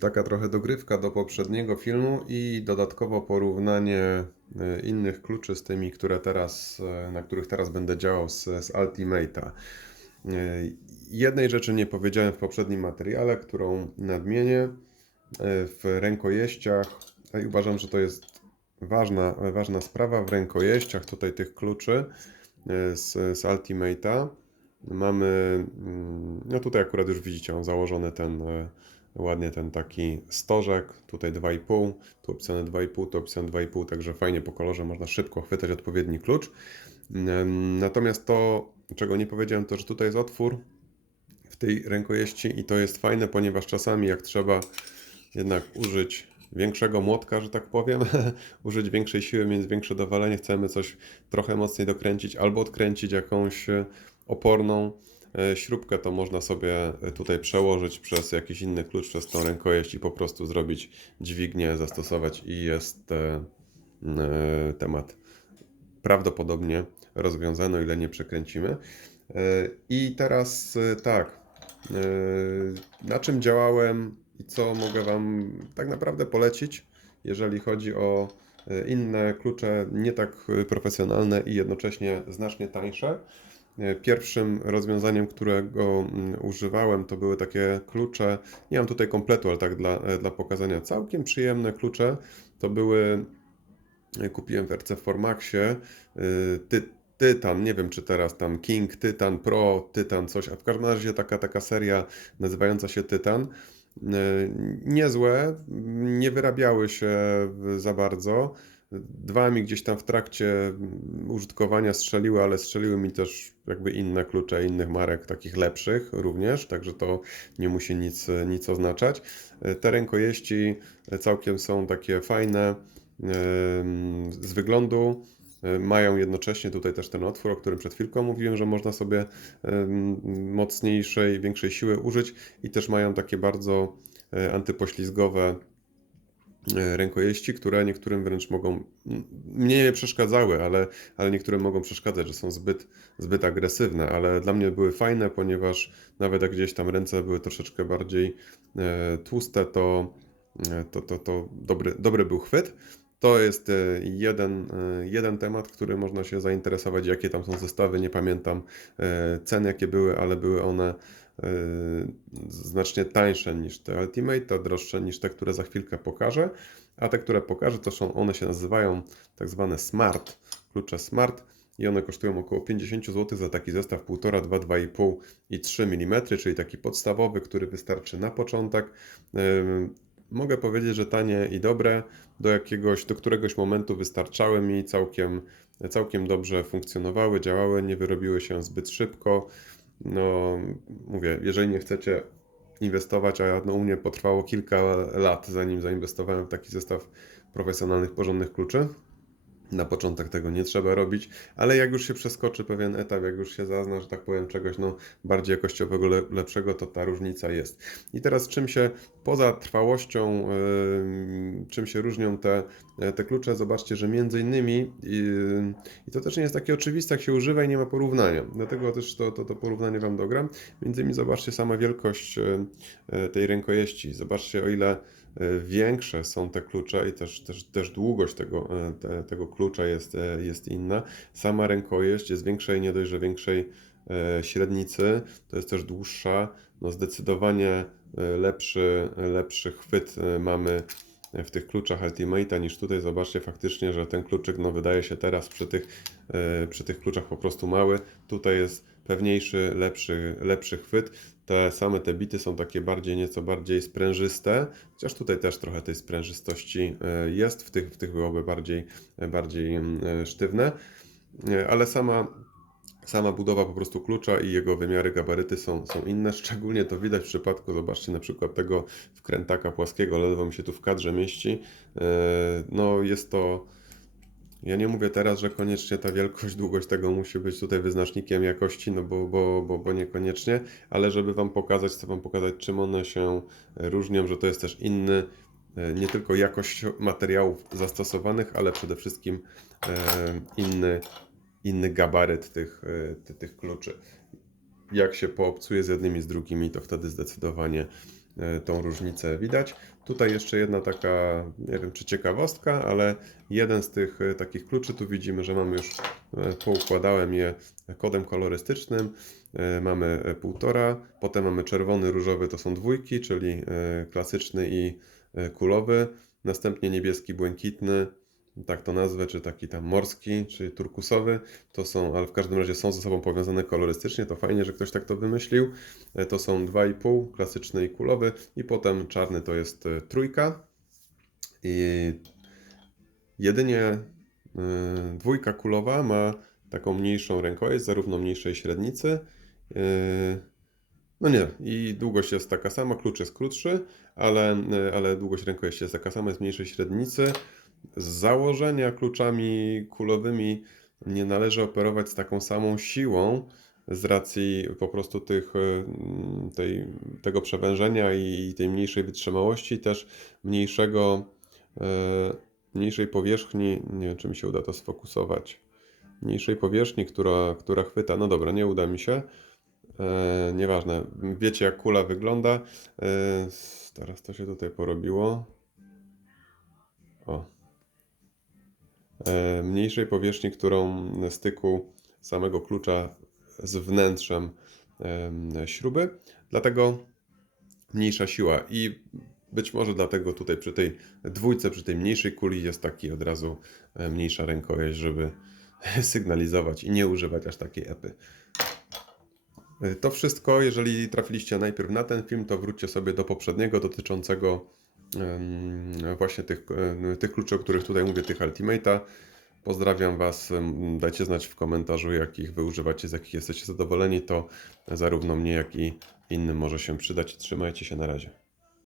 taka trochę dogrywka do poprzedniego filmu i dodatkowo porównanie e, innych kluczy z tymi, które teraz, e, na których teraz będę działał z, z Ultimate'a. E, Jednej rzeczy nie powiedziałem w poprzednim materiale, którą nadmienię w rękojeściach. I uważam, że to jest ważna, ważna sprawa w rękojeściach tutaj tych kluczy z, z Ultimate'a. Mamy, mm, no tutaj akurat już widzicie, mam założony ten ładnie ten taki stożek, tutaj 2,5, tu opisane 2,5, tu opisane 2,5, także fajnie po kolorze można szybko chwytać odpowiedni klucz. Natomiast to, czego nie powiedziałem, to że tutaj jest otwór w tej rękojeści i to jest fajne, ponieważ czasami jak trzeba jednak użyć większego młotka, że tak powiem, użyć większej siły, mieć większe dowalenie, chcemy coś trochę mocniej dokręcić albo odkręcić jakąś e, oporną śrubkę, to można sobie e, tutaj przełożyć przez jakiś inny klucz, przez tą rękojeść i po prostu zrobić dźwignię, zastosować i jest e, e, temat prawdopodobnie rozwiązany, o ile nie przekręcimy. E, I teraz e, tak, e, na czym działałem i co mogę Wam tak naprawdę polecić, jeżeli chodzi o e, inne klucze nie tak e, profesjonalne i jednocześnie znacznie tańsze. E, Pierwszym rozwiązaniem, którego mm, używałem, to były takie klucze. Nie mam tutaj kompletu, ale tak dla, e, dla pokazania. Całkiem przyjemne klucze. To były e, kupiłem w RC Formaxie ty, Tytan, nie wiem czy teraz tam King, Tytan Pro, Tytan coś, a w każdym razie taka, taka seria nazywająca się Tytan. Niezłe, nie wyrabiały się za bardzo. Dwa mi gdzieś tam w trakcie użytkowania strzeliły, ale strzeliły mi też jakby inne klucze innych marek, takich lepszych również, także to nie musi nic, nic oznaczać. Te rękojeści całkiem są takie fajne em, z wyglądu. E, Mają jednocześnie tutaj też ten otwór, o którym przed chwilką mówiłem, że można sobie mocniejszej, większej siły użyć i też mają takie bardzo e, antypoślizgowe e, rękojeści, które niektórym wręcz mogą, mnie nie przeszkadzały, ale, ale niektórym mogą przeszkadzać, że są zbyt, zbyt agresywne, ale dla mnie były fajne, ponieważ nawet jak gdzieś tam ręce były troszeczkę bardziej e, tłuste, to, e, to, to, to dobry, dobry był chwyt. To jest e, jeden, e, jeden temat, który można się zainteresować, jakie tam są zestawy. Nie pamiętam e, cen, jakie były, ale były one e, znacznie tańsze niż te Ultimate, a droższe niż te, które za chwilkę pokażę. A te, które pokażę, to są, one się nazywają tak zwane Smart, klucze Smart i one kosztują około 50 zł za taki zestaw 1,5, 2, 2,5 i 3 mm, czyli taki podstawowy, który wystarczy na początek. Ym, Mogę powiedzieć, że tanie i dobre. Do jakiegoś, do któregoś momentu wystarczały mi, całkiem, całkiem dobrze funkcjonowały, działały, nie wyrobiły się zbyt szybko. No, mówię, jeżeli nie chcecie inwestować, a no, u mnie potrwało kilka lat, zanim zainwestowałem w taki zestaw profesjonalnych, porządnych kluczy. Na początek tego nie trzeba robić, ale jak już się przeskoczy pewien etap, jak już się zazna, że tak powiem, czegoś no, bardziej jakościowego, le, lepszego, to ta różnica jest. I teraz czym się poza trwałością, yy, czym się różnią te, te klucze, zobaczcie, że między innymi, yy, i to też nie jest takie oczywiste, jak się używa i nie ma porównania, dlatego też to, to, to porównanie Wam dogram. Między innymi zobaczcie sama wielkość yy, yy, tej rękojeści, zobaczcie o ile większe są te klucze i też, też, też długość tego, e, te, tego klucza jest, e, jest inna. Sama rękojeść jest większa i nie dość, że większej e, średnicy, to jest też dłuższa. No zdecydowanie lepszy, lepszy chwyt mamy w tych kluczach Ultimate'a niż tutaj. Zobaczcie faktycznie, że ten kluczyk no, wydaje się teraz przy tych, e, przy tych kluczach po prostu mały. Tutaj jest pewniejszy, lepszy, lepszy chwyt. Te same te bity są takie bardziej, nieco bardziej sprężyste, chociaż tutaj też trochę tej sprężystości e, jest, w tych, w tych byłoby bardziej, bardziej mm, e, sztywne, ale sama, sama budowa po prostu klucza i jego wymiary, gabaryty są, są inne, szczególnie to widać w przypadku, zobaczcie na przykład tego wkrętaka płaskiego, ledwo mi się tu w kadrze mieści, E, no jest to ja nie mówię teraz, że koniecznie ta wielkość, długość tego musi być tutaj wyznacznikiem jakości, no bo, bo, bo, bo niekoniecznie, ale żeby Wam pokazać, chcę Wam pokazać, czym one się różnią, że to jest też inny, e, nie tylko jakość materiałów zastosowanych, ale przede wszystkim inny, inny gabaryt tych, e, ty- tych kluczy. Jak się poobcuje z jednymi, z drugimi, to wtedy zdecydowanie e, tą różnicę widać. Tutaj jeszcze jedna taka, nie wiem czy ciekawostka, ale jeden z tych e, takich kluczy, tu widzimy, że mamy już, poukładałem je kodem kolorystycznym. Mamy półtora, potem mamy czerwony, różowy, to są dwójki, czyli klasyczny i kulowy. Następnie niebieski, błękitny, tak to nazwę, czy taki tam morski, czy turkusowy. To są, ale w każdym razie są ze sobą powiązane kolorystycznie. To fajnie, że ktoś tak to wymyślił. E, To są 2,5, klasyczny i kulowy. I potem czarny to jest e, trójka. I jedynie y, dwójka kulowa ma taką mniejszą rękojeść, zarówno mniejszej średnicy. No nie, i długość jest taka sama, klucz jest krótszy, ale, ale długość rękojeści jest taka sama, jest mniejszej średnicy. Z założenia kluczami kulowymi nie należy operować z taką samą siłą z racji po prostu tych, y, tej, tego przewężenia i tej mniejszej wytrzymałości, też mniejszego, y, mniejszej powierzchni, nie wiem czy mi się uda to sfokusować, mniejszej powierzchni, która, która chwyta, no dobra, nie uda mi się, e, nieważne, wiecie jak kula wygląda, e, teraz to się tutaj porobiło, o, mniejszej powierzchni, którą styku samego klucza z wnętrzem em, śruby, dlatego mniejsza siła. I być może dlatego tutaj przy tej dwójce, przy tej mniejszej kuli jest taki od razu e, mniejsza rękojeść, żeby sygnalizować i nie używać aż takiej epy. E, To wszystko, jeżeli trafiliście najpierw na ten film, to wróćcie sobie do poprzedniego dotyczącego właśnie tych, e, tych kluczy, o których tutaj mówię, tych Ultimate'a. Pozdrawiam Was. Dajcie znać w komentarzu, jakich Wy używacie, z jakich jesteście zadowoleni. To zarówno mnie, jak i innym może się przydać. Trzymajcie się na razie.